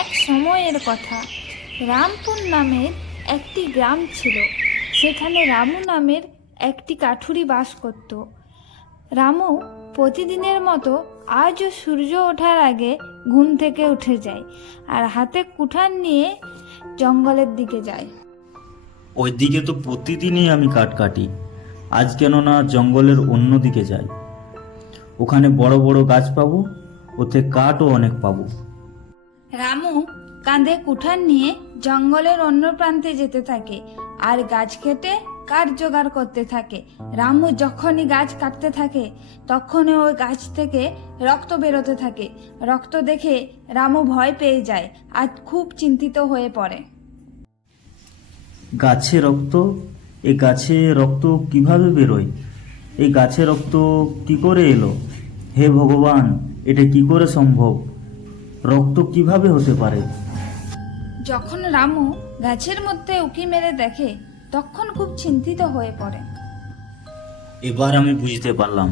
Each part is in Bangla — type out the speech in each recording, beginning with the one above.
এক সময়ের কথা। রামপুর নামের একটি গ্রাম ছিল। সেখানে রামু নামের একটি কাঠুরি বাস করত। রামু প্রতিদিনের মতো আজও সূর্য ওঠার আগে ঘুম থেকে উঠে যায় আর হাতে কুঠার নিয়ে জঙ্গলের দিকে যায়। ওই দিকে তো প্রতিদিনই আমি কাঠ কাটি, আজ কেন না জঙ্গলের অন্য দিকে যাই। ওখানে বড় বড় গাছ পাবো, ওতে কাঠও অনেক পাবো। রামু কাঁধে কুঠার নিয়ে জঙ্গলের অন্য প্রান্তে যেতে থাকে আর গাছ কেটে কাঠ জোগাড় করতে থাকে। রামু যখনই গাছ কাটতে থাকে তখনই ওই গাছ থেকে রক্ত বেরোতে থাকে। রক্ত দেখে রামু ভয় পেয়ে যায় আর খুব চিন্তিত হয়ে পড়ে। গাছে রক্ত, এই গাছে রক্ত কিভাবে বেরোয়? এই গাছে রক্ত কি করে এলো? হে ভগবান, এটা কি করে সম্ভব? রক্ত কিভাবে হতে পারে? যখন রামু গাছের মধ্যে উঁকি মেরে দেখে তখন খুব চিন্তিত হয়ে পড়ে। এবার আমি বুঝতে পারলাম,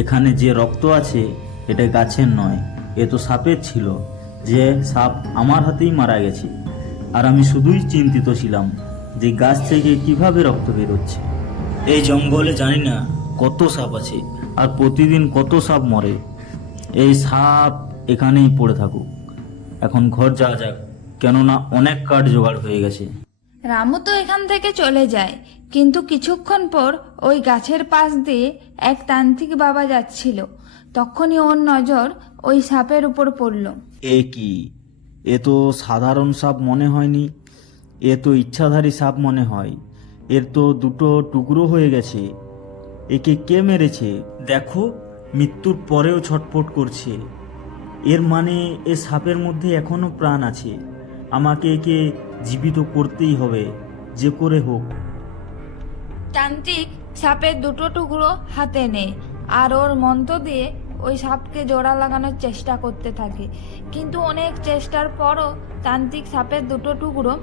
এখানে যে রক্ত আছে এটা গাছের নয়, এ তো সাপের ছিল। যে সাপ আমার হাতেই মারা গেছে, আর আমি শুধুই চিন্তিত ছিলাম যে গাছ থেকে কিভাবে রক্ত বেরোচ্ছে। এই জঙ্গলে জানি না কত সাপ আছে, আর প্রতিদিন কত সাপ মরে। এই সাপ এখানেই পড়ে থাকুক, এখন ঘর যাওয়া যাক, কেননা অনেক কাঠ জোগাড় হয়ে গেছে। রামু তো এখান থেকে চলে যায়, কিন্তু কিছুক্ষণ পর ওই গাছের পাশ দিয়ে এক তান্ত্রিক বাবা যাচ্ছিল। তখনই ওর নজর ওই সাপের উপর পড়ল। এ কি? এ তো সাধারণ সাপ মনে হয়নি, এ তো ইচ্ছাধারী সাপ মনে হয়। এর তো দুটো টুকরো হয়ে গেছে। একে কে মেরেছে? দেখো, মৃত্যুর পরেও ছটফট করছে। এর মানে এ সাপের মধ্যে এখনো প্রাণ আছে। আমাকে একে জীবিত করতেই হবে, যে করে হোক। তান্ত্রিক সাপের দুটো টুকরো হাতে নেয় আর ওর মন্ত্র দিয়ে ওই সাপকে জোড়া লাগানোর চেষ্টা করতে থাকে। কিন্তু অনেক চেষ্টার পরও তান্ত্রিক সাপের দুটো টুকরো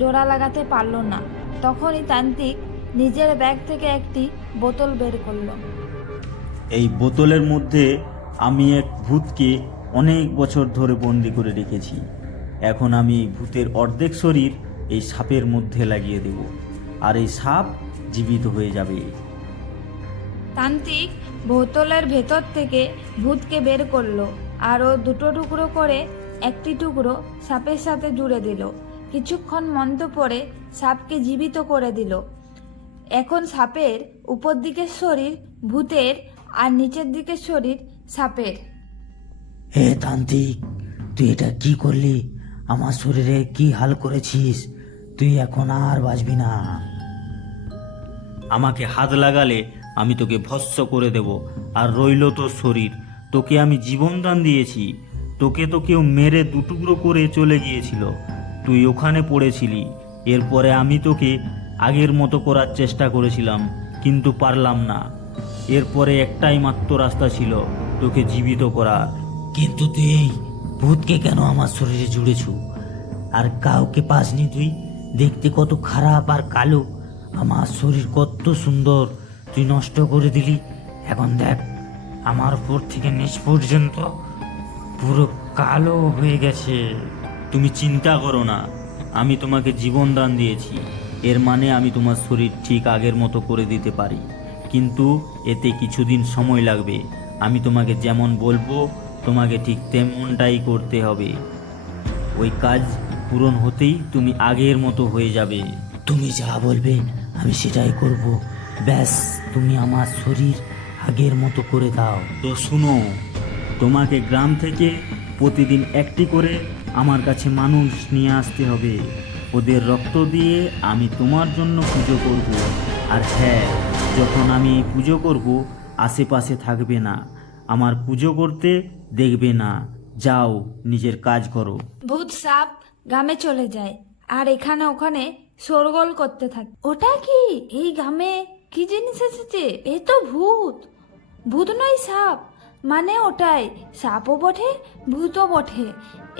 জোড়া লাগাতে পারল না। তখনই তান্ত্রিক নিজের ব্যাগ থেকে একটি বোতল বের করলো। এই বোতলের মধ্যে আমি এক ভূতকে অনেক বছর ধরে বন্দি করে রেখেছি। এখন আমি ভূতের অর্ধেক শরীর এই সাপের মধ্যে লাগিয়ে দেব, আর এই সাপ জীবিত হয়ে যাবে। তান্ত্রিক বোতলের ভেতর থেকে ভূতকে বের করলো আর ও দুটো টুকরো করে একটি টুকরো সাপের সাথে জুড়ে দিল। কিছুক্ষণ মন্ত্র পড়ে সাপকে জীবিত করে দিল। এখন সাপের উপর দিকের শরীর ভূতের আর নিচের দিকের শরীর সাপের। হে তান্ত্রিক, তুই এটা কি করলি? আমার শরীরে কি হাল করেছিস? তুই এখন আর বাঁচবি না। আমাকে হাত লাগালে আমি তোকে ভস্ম করে দেব। আর রইল তোর শরীর, তোকে আমি জীবনদান দিয়েছি। তোকে তো কেউ মেরে দুটুকরো করে চলে গিয়েছিল, তুই ওখানে পড়েছিলি। এরপরে আমি তোকে আগের মতো করার চেষ্টা করেছিলাম, কিন্তু পারলাম না। এরপরে একটাই মাত্র রাস্তা ছিল, তোকে জীবিত করা। কিন্তু তুই এই ভূতকে কেন আমার শরীরে জুড়েছু? আর কাউকে পাসনি তুই? দেখতে কত খারাপ আর কালো, আমার শরীর কত সুন্দর তুই নষ্ট করে দিলি। এখন দেখ, আমার উপর থেকে নিচ পর্যন্ত পুরো কালো হয়ে গেছে। তুমি চিন্তা করো না, আমি তোমাকে জীবনদান দিয়েছি। এর মানে আমি তোমার শরীর ঠিক আগের মতো করে দিতে পারি, কিন্তু এতে কিছুদিন সময় লাগবে। আমি তোমাকে যেমন বলবো তোমাকে ঠিক তেমনটাই করতে হবে। ওই কাজ পূরণ হতেই তুমি আগের মতো হয়ে যাবে। তুমি যা বলবে আমি সেটাই করব। ব্যাস, তুমি আমার শরীর আগের মতো করে দাও। তো শুনো, তোমাকে গ্রাম থেকে প্রতিদিন একটি করে আমার কাছে মানুষ নিয়ে আসতে হবে। ওদের রক্ত দিয়ে আমি তোমার জন্য পুজো করব। আর হ্যাঁ, যখন আমি এই পুজো করব আশেপাশে থাকবে না, আমার পুজো করতে দেখবে না। যাও, নিজের কাজ করো। ভূত সাপ গ্রামে চলে যায় আর এখানে ওখানে শোরগোল করতে থাকে। ওটা কি? এই গ্রামে কি জিনিস এসেছে? এ তো ভূত। ভূত নয় সাপ, মানে ওটাই সাপও বটে ভূতও বটে।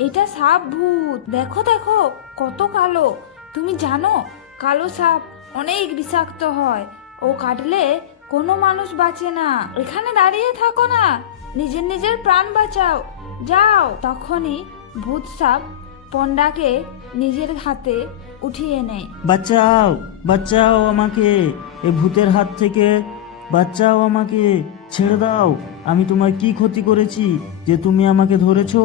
এটা সাপ ভূত। দেখো দেখো কত কালো। তুমি জানো কালো সাপ অনেক বিষাক্ত হয়, ও কাটলে কোনো মানুষ বাঁচে না। এখানে দাঁড়িয়ে থাকো না, নিজের নিজের প্রাণ বাঁচাও, যাও। তখনই ভূত সাপ পণ্ডাকে নিজের হাতে উঠিয়ে নেয়। বাঁচাও, বাঁচাও আমাকে এই ভূতের হাত থেকে, বাঁচাও আমাকে, ছেড়ে দাও। আমি তোমার কি ক্ষতি করেছি যে তুমি আমাকে ধরেছো?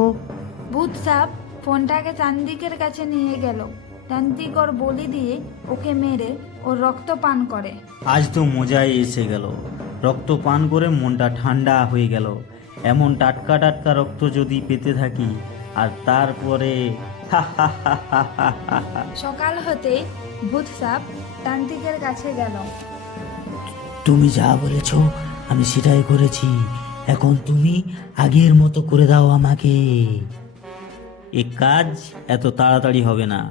ভূত সাপ পণ্ডাকে তান্ত্রিকের কাছে নিয়ে গেল। তান্ত্রিক ওর বলি দিয়ে ওকে মেরে ওর রক্ত পান করে। আজ তো মজাই এসে গেল, রক্ত পান করে মনটা ঠান্ডা হয়ে গেল। এমন টাটকা টাটকা রক্ত যদি পেতে থাকি, আর তারপরে সকাল হতে ভূত সাপ তান্ত্রিকের কাছে গেল। তুমি যা বলেছ আমি সেটাই করেছি, এখন তুমি আগের মতো করে দাও আমাকে। এ কাজ এত তাড়াতাড়ি হবে না,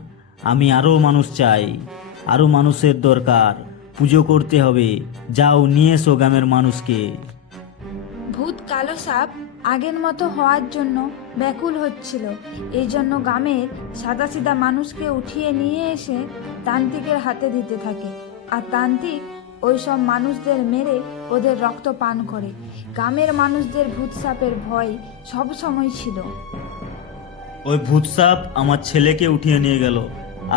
আমি আরো মানুষ চাই, আরো মানুষের দরকার, পুজো করতে হবে। যাও নিয়ে এসো গ্রামের মানুষকে। ভূত কালো সাপ আগের মতো হওয়ার জন্য ব্যাকুল হচ্ছিল। এই জন্য গ্রামের সাদাসিধা মানুষকে উঠিয়ে নিয়ে এসে তান্ত্রিকের হাতে দিতে থাকে, আর তান্ত্রিক ওই সব মানুষদের মেরে ওদের রক্ত পান করে। গ্রামের মানুষদের ভূত সাপের ভয় সব সময় ছিল। ওই ভূত সাপ আমার ছেলেকে উঠিয়ে নিয়ে গেল,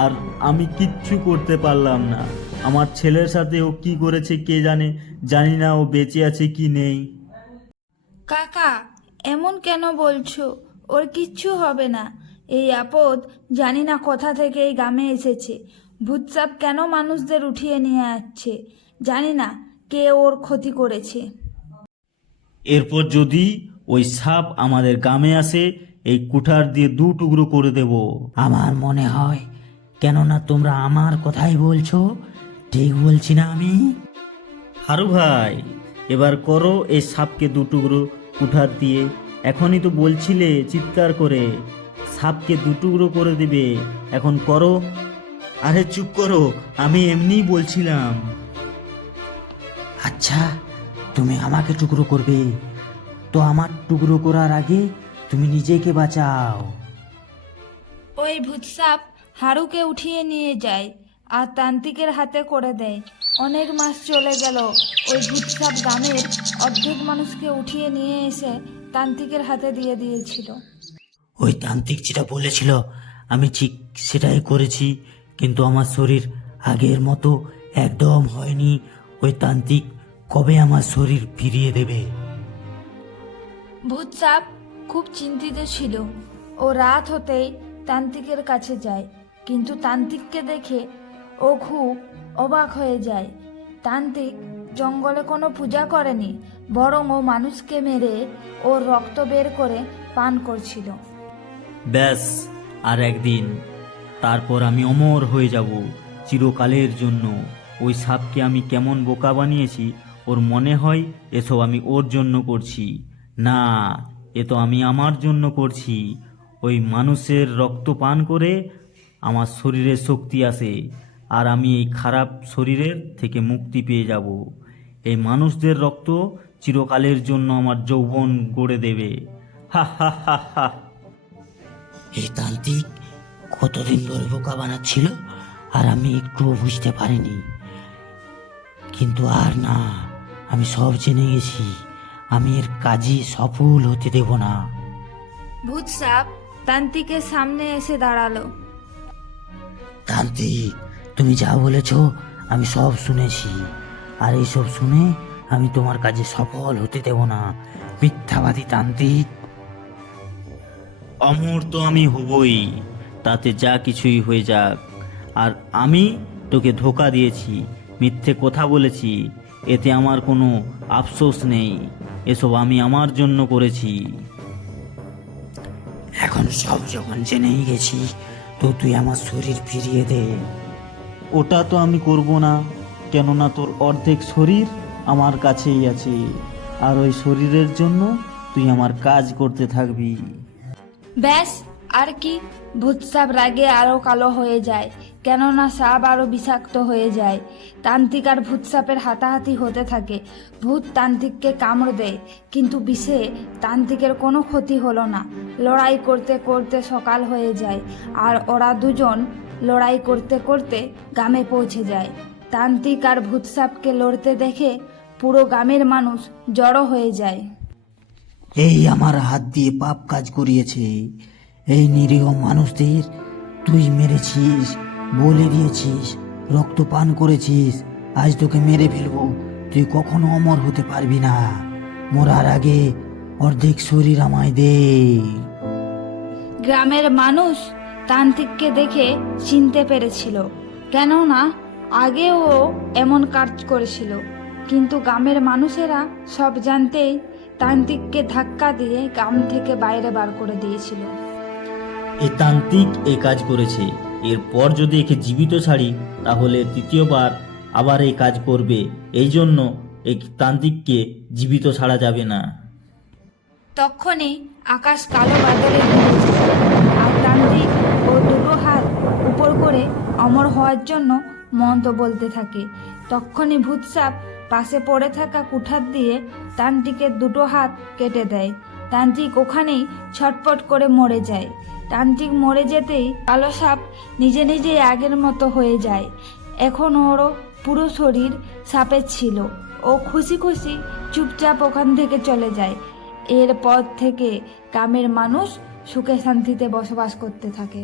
আর আমি কিচ্ছু করতে পারলাম না। আমার ছেলের সাথে ও কি করেছে কে জানে, জানি না ও বেঁচে আছে কি নেই। কাকা, এমন কেন বলছো? ওর কিচ্ছু হবে না। এই আপদ জানি না কোথা থেকে এই গ্রামে এসেছে। ভূত সাপ কেন মানুষদের উঠিয়ে নিয়ে আসছে, জানি না কে ওর ক্ষতি করেছে। এরপর যদি ওই সাপ আমাদের গ্রামে আসে, এই কুঠার দিয়ে দু টুকরো করে দেব। আমার মনে হয়, কেননা তোমরা আমার কথাই বলছো, ঠিক বলছি না আমি? হারু ভাই, এবার করো এই সাপকে দু টুকরো কুঠার দিয়ে। এখনই তো বলছিলে চিৎকার করে সাপকে দু টুকরো করে দিবে, এখন করো। আরে চুপ করো, আমি এমনিই বলছিলাম। আচ্ছা, তুমি আমাকে টুকরো করবে, তো আমার টুকরো করার আগে তুমি নিজেকে বাঁচাও। ওই ভূত সাপ হারুকে উঠিয়ে নিয়ে যায় আর তান্ত্রিকের হাতে করে দেয়। অনেক মাস চলে গেল। ওই ভূত সাপ গ্রামের অর্ধেক মানুষকে উঠিয়ে নিয়ে এসে তান্ত্রিকের হাতে দিয়ে দিয়েছিল। ওই তান্ত্রিক যেটা বলেছিল আমি ঠিক সেটাই করেছি, কিন্তু আমার শরীর আগের মতো একদম হয়নি। ওই তান্ত্রিক কবে আমার শরীর ফিরিয়ে দেবে? ভূত সাপ খুব চিন্তিত ছিল। ও রাত হতেই তান্ত্রিকের কাছে যায়, কিন্তু তান্ত্রিককে দেখে ও খুব অবাক হয়ে যায়। তান্ত্রিক জঙ্গলে কোনো পূজা করেনি, বরং ও মানুষকে মেরে ওর রক্ত বের করে পান করছিল। ব্যাস, আর একদিন, তারপর আমি অমর হয়ে যাব চিরকালের জন্য। ওই সাপকে আমি কেমন বোকা বানিয়েছি, ওর মনে হয় এসব আমি ওর জন্য করছি। না, এ তো আমি আমার জন্য করছি। ওই মানুষের রক্ত পান করে আমার শরীরে শক্তি আসে, আর আমি এই খারাপ শরীরের থেকে মুক্তি পেয়ে যাব। এই মানুষদের রক্ত চিরকালের জন্য আমার যৌবন গড়ে দেবে। হা হা হা হা। এই তান্ত্রিক কতদিন ধরে বোকা বানাচ্ছিল, আর আমি একটুও বুঝতে পারিনি। কিন্তু আর না, আমি সব জেনে গেছি। আমি এর কাজে সফল হতে দেব না। ভূত সাপ তান্ত্রিকের সামনে এসে দাঁড়ালো। তান্ত্রিক, তুমি যা বলেছ আমি সব শুনেছি, আর এইসব শুনে আমি তোমার কাজে সফল হতে দেব না। মিথ্যাবাদী তান্ত্রিক! অমর তো আমি হবই, তাতে যা কিছুই হয়ে যাক। আর আমি তোকে ধোকা দিয়েছি, মিথ্যে কথা বলেছি, এতে আমার কোনো আফসোস নেই। এসব আমি আমার জন্য করেছি। এখন সব যখন জেনেই গেছি, তো তুই আমার শরীর ফিরিয়ে দে। ওটা তো আমি করব না, কেননা তোর অর্ধেক শরীর আমার কাছেই আছে, আর ওই শরীরের জন্য তুই আমার কাজ করতে থাকবি। ব্যাস, আর কি? ভূত সাপ রাগে আরো কালো হয়ে যায়, কেননা সাপ আরো বিষাক্ত হয়ে যায়। তান্ত্রিক আর ভূত সাপের হাতাহাতি হতে থাকে। ভূত তান্ত্রিককে কামড় দেয়, কিন্তু বিষে তান্ত্রিকের কোনো ক্ষতি হলো না। লড়াই করতে করতে সকাল হয়ে যায়, আর ওরা দুজন লড়াই করতে করতে গ্রামে পৌঁছে যায়। তান্ত্রিক আর ভূত সাপকে লড়তে দেখে পুরো গ্রামের মানুষ জড়ো হয়ে যায়। এই আমার হাত দিয়ে পাপ কাজ করিয়েছে, এই নিরীহ মানুষদের তুই মেরেছিস, বলি দিয়েছিস, রক্ত পান করেছিস। আজ তোকে মেরে ফেলবো, তুই কখনো অমর হতে পারবি না। মরার আগে অর্ধেক শরীর আমায় দে। গ্রামের মানুষ তান্ত্রিককে দেখে চিনতে পেরেছিল, কেননা আগেও ও এমন কাজ করেছিল। কিন্তু গ্রামের মানুষেরা সব জানতেই তান্ত্রিককে ধাক্কা দিয়ে গ্রাম থেকে বাইরে বার করে দিয়েছিল। এই তান্ত্রিক এই কাজ করেছে, এরপর যদি একে জীবিত ছাড়ি তাহলে তৃতীয়বার আবার এই কাজ করবে। এই জন্য এই তান্ত্রিককে জীবিত ছাড়া যাবে না। তখনই আকাশ কালো বাদলে ঘিরে যায়, আর তান্ত্রিক ও দুটো হাত উপর করে অমর হওয়ার জন্য মন্ত্র বলতে থাকে। তখনই ভূতসাপ পাশে পড়ে থাকা কুঠার দিয়ে তান্ত্রিকের দুটো হাত কেটে দেয়। তান্ত্রিক ওখানেই ছটপট করে মরে যায়। তান্ত্রিক মরে যেতেই কালো সাপ নিজে নিজেই আগের মতো হয়ে যায়। এখন ওরও পুরো শরীর সাপের ছিল। ও খুশি খুশি চুপচাপ ওখান থেকে চলে যায়। এরপর থেকে গ্রামের মানুষ সুখে শান্তিতে বসবাস করতে থাকে।